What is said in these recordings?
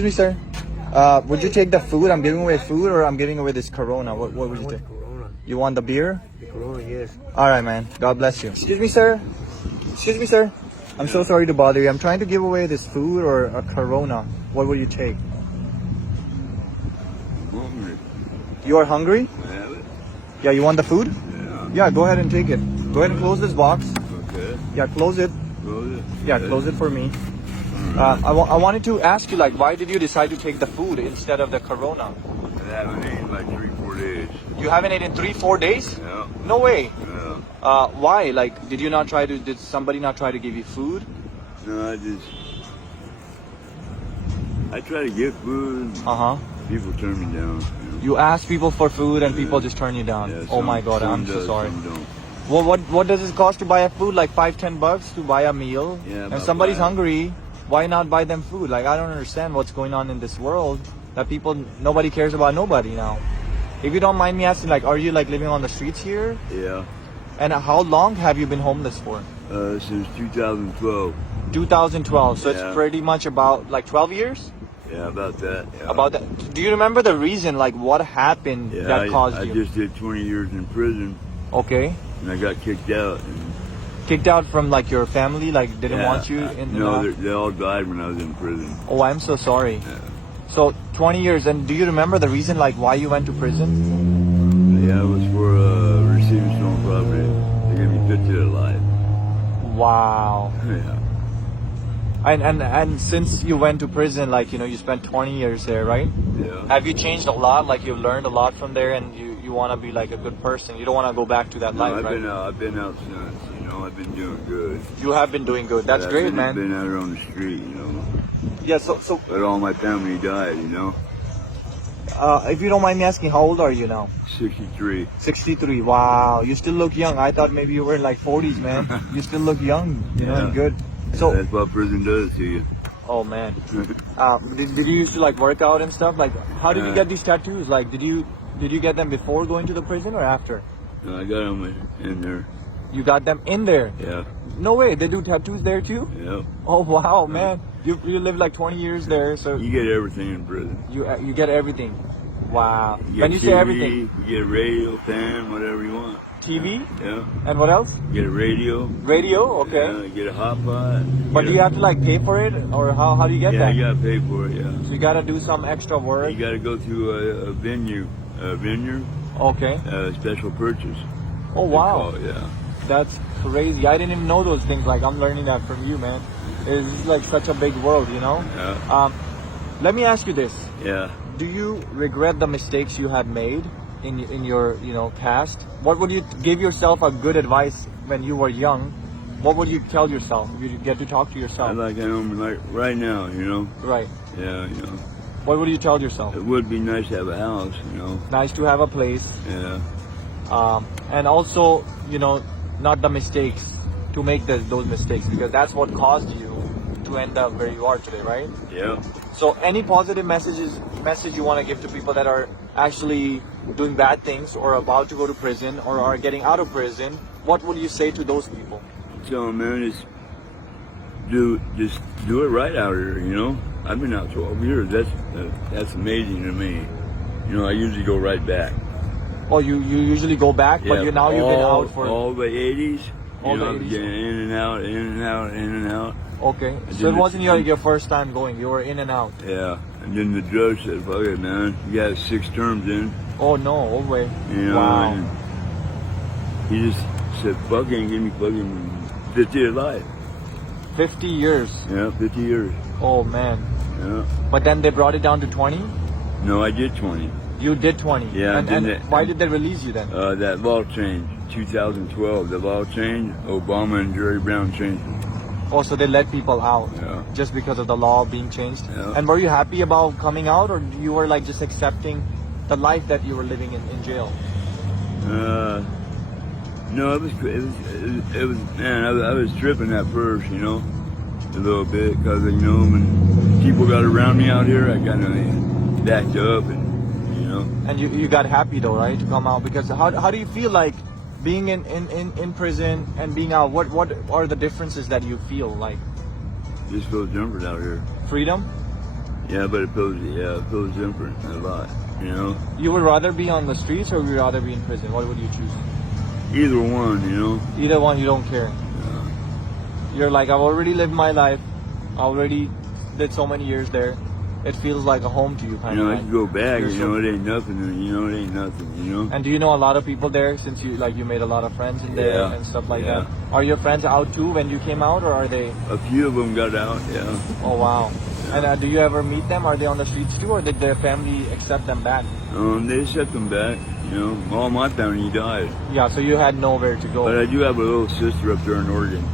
Excuse me, sir. Would you take the food? I'm giving away food, or I'm giving away this Corona. What would you take? Corona. You want the beer? The Corona, yes. All right, man. God bless you. Excuse me, sir. Excuse me, sir. I'm so sorry to bother you. I'm trying to give away this food or a Corona. What will you take? Hungry. You are hungry? I have it. Yeah, you want the food? Yeah. Yeah, go ahead and take it. Go ahead and close this box. Okay. Yeah, close it. Close it. Yeah, close it for me. I wanted to ask you, like, why did you decide to take the food instead of the Corona? I haven't eaten like 3-4 days. You haven't eaten 3-4 days? Yeah. No way. Yeah. Why? Like, did somebody not try to give you food? No, I try to get food. People turn me down. You ask people for food and people just turn you down. Yeah, Oh my God, some I'm so does, sorry. some don't. Well, what does it cost to buy a food? Like $5-10 to buy a meal? Yeah, if about somebody's that. hungry, why not buy them food? Like, I don't understand what's going on in this world that nobody cares about nobody now. If you don't mind me asking, like, are you like living on the streets here? Yeah. And how long have you been homeless for? Since 2012. 2012. So Yeah. it's pretty much about like 12 years? Yeah, about that. Yeah. About that. Do you remember the reason, like what happened Yeah, that caused I you? just did 20 years in prison, Okay. and I got kicked out. And, Kicked out from like your family, like didn't yeah, want you in the... No, they all died when I was in prison. Oh, I'm so sorry. Yeah. So 20 years, and do you remember the reason, like why you went to prison? Yeah, it was for receiving stolen property. They gave me 50 to life. Wow. Yeah. And since you went to prison, like, you know, you spent 20 years there, right? Yeah. Have you changed a lot? Like you've learned a lot from there, and you want to be like a good person. You don't want to go back to that No, life, right? I've been out since. You know, I've been doing good. You have been doing good. That's Yeah, great, I've man. been out here on the street, you know. Yeah. So But all my family died, you know. if you don't mind me asking, how old are you now? 63. 63. Wow, you still look young. I thought maybe you were in like 40s, man. You still look young, you know, and Yeah. good. So, That's what prison does to you. oh man, did you used to like work out and stuff? Like, how did you get these tattoos? Like, did you get them before going to the prison or after? No, I got them in there. You got them in there? Yeah. No way, they do tattoos there too? Yeah. Oh wow, man, you lived like 20 years there, so You get everything in prison. you get everything. Wow. You When get you say TV, everything, You get a radio, fan, whatever you want. TV, Yeah. and what else? You get a radio. Radio, okay. Yeah, you get a hot pot. But do you have to like pay for it, or how do you get Yeah, that? you gotta pay for it, yeah. So you gotta do some extra work. You gotta go through a venue, Okay. special purchase. Oh they wow, call it, yeah. that's crazy. I didn't even know those things. Like I'm learning that from you, man. It's like such a big world, you know. Yeah. Let me ask you this: Yeah. do you regret the mistakes you had made in your past? What would you give yourself a good advice when you were young? What would you tell yourself if you get to talk to yourself? I am like right now, you know. Right. Yeah, you know. What would you tell yourself? It would be nice to have a house, you know. Nice to have a place. Yeah. And also, not the mistakes, to make those mistakes, because that's what caused you to end up where you are today, right? Yeah. So any positive message you want to give to people that are actually doing bad things or about to go to prison or are getting out of prison, what would you say to those people? So man, just do it right out here, you know. I've been out 12 years. That's amazing to me. You know, I usually go right back. Oh, you usually go back, but you've been out for all the 80s. All you the know, 80s. getting in and out, in and out, in and out. Okay, And so then it wasn't your first time going. You were in and out. Yeah, and then the judge said, "Fuck it, man. You got 6 terms in." Oh no, oh way. You know, Wow. and he just said, "Fucking give me fucking 50 to life." 50 years. Yeah, 50 years. Oh man. Yeah. But then they brought it down to 20. No, I did 20. You did 20. Yeah, And didn't why did they release you then? That law changed, 2012. The law changed. Obama and Jerry Brown changed it. Oh, so they let people out Yeah. just because of the law being changed. Yeah. And were you happy about coming out, or you were like just accepting the life that you were living in jail? No, it was man, I was tripping at first, you know, a little bit, because, you know, when people got around me out here, I kind of backed up, and, you know. And you got happy though, right, to come out? Because how do you feel like being in prison and being out? What are the differences that you feel like? Just feel different out here. Freedom? Yeah, but it feels different a lot, you know. You would rather be on the streets or would you rather be in prison? What would you choose? Either one, you know. Either one, you don't care. You're like, I've already lived my life. I already did so many years there. It feels like a home to you, kind You know, of. I can go back. You know, it ain't nothing. You know, it ain't nothing. You know. And do you know a lot of people there? Since you made a lot of friends in there Yeah, and stuff like yeah. that. Are your friends out too when you came out, or are they? A few of them got out. Yeah. Oh wow! And do you ever meet them? Are they on the streets too, or did their family accept them back? They set them back. You know, all my family died. Yeah, so you had nowhere to go. But I do have a little sister up there in Oregon.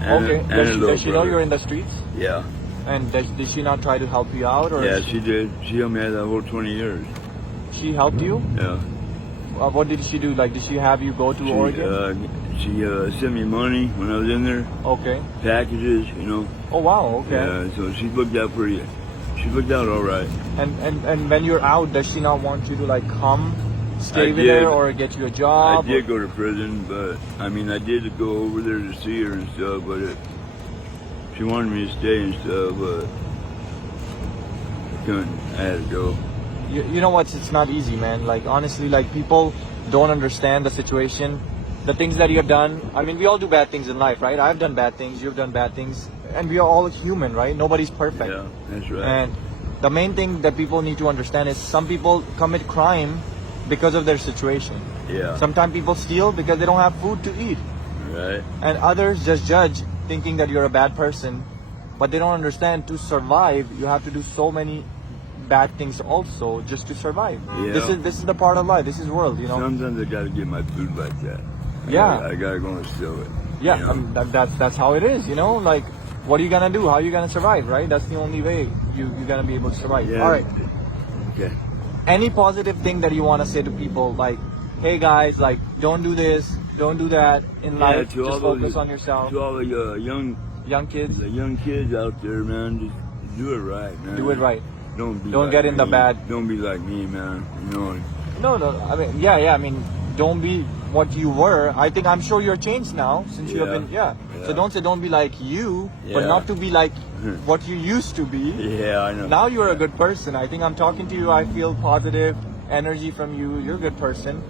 And Okay. and Does a she, little does she know brother. you're in the streets? Yeah. And did she not try to help you out, or Yeah, she did. She helped me out that whole 20 years. she helped you? Yeah. What did she do? Like, did she have you go to Oregon? She sent me money when I was in there. Okay. Packages, you know. Oh wow. Okay. Yeah, so she looked out for you. She looked out all right. And when you're out, does she not want you to like come stay I with her did. or get you a I job? did go to prison, but I mean, I did go over there to see her and stuff, but she wanted me to stay and stuff, but I couldn't. I had to go. You know what? It's not easy, man. Like honestly, like people don't understand the situation, the things that you have done. I mean, we all do bad things in life, right? I've done bad things. You've done bad things, and we are all human, right? Nobody's perfect. Yeah, that's right. And the main thing that people need to understand is some people commit crime because of their situation. Yeah. Sometimes people steal because they don't have food to eat. Right. And others just judge thinking that you're a bad person, but they don't understand to survive you have to do so many bad things also just to survive. Yeah. This is the part of life. This is world, you know. Sometimes I gotta get my food like that. Yeah. I gotta go and steal it. Yeah, you know? that's how it is, you know. Like, what are you gonna do? How are you gonna survive, right? That's the only way you're gonna be able to survive. Yeah. All right. Okay. Any positive thing that you want to say to people, like, hey guys, like, don't do this, don't do that in life. to all Just those- focus on yourself. To all the Young kids, the young kids out there, man, just do it right, man. do it right. Don't Don't get in the me. bad- Don't be like me, man. You know. No. I mean, yeah. I mean, don't be what you were. I think I'm sure you're changed now since you have been. Yeah. So Yeah. don't say don't be like you, but Yeah. not to be like what you used to be. Yeah, I know. Now you're a good person. I think I'm talking to you. I feel positive energy from you. You're a good person,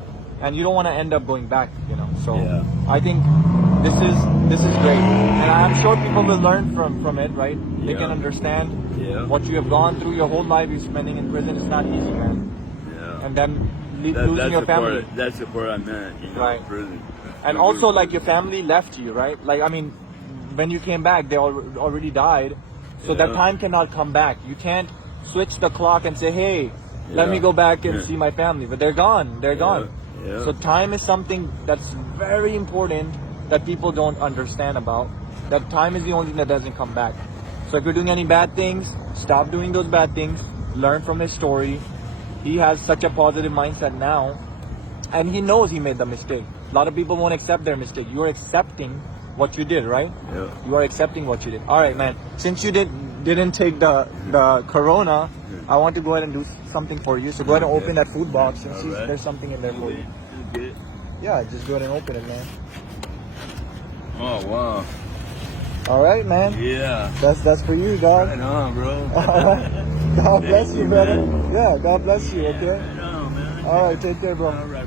and you don't want to end up going back. You know. So Yeah. I think this is great, and I'm sure people will learn from it. Right? They Yeah. can understand Yeah. what you have gone through your whole life. You're spending in prison. It's not easy, man. Yeah. And then That- losing your the part- family. that's the part I meant. You know, Right. prison. And Don't go also, to like, your family left you, right? Like, I mean, when you came back, they already died. So that Yeah. time cannot come back. You can't switch the clock and say, hey, let Yeah. me go back and Yeah. see my family. But they're gone. They're gone. Yeah. So time is something that's very important that people don't understand about. That time is the only thing that doesn't come back. So if you're doing any bad things, stop doing those bad things. Learn from his story. He has such a positive mindset now. And he knows he made the mistake. A lot of people won't accept their mistake. You're accepting what you did, right? Yeah. You are accepting what you did. All right, man. Since you didn't take the corona, I want to go ahead and do something for you. So go ahead and open that food box and see if Alright. there's something in there for you. Get it? Yeah, just go ahead and open it, man. Oh wow. All right, man. Yeah. That's for you, dog. Right on, bro. God bless Thank you, you, brother. man. Yeah, God bless you. Okay. Right on, man. All right, take care, bro. All right.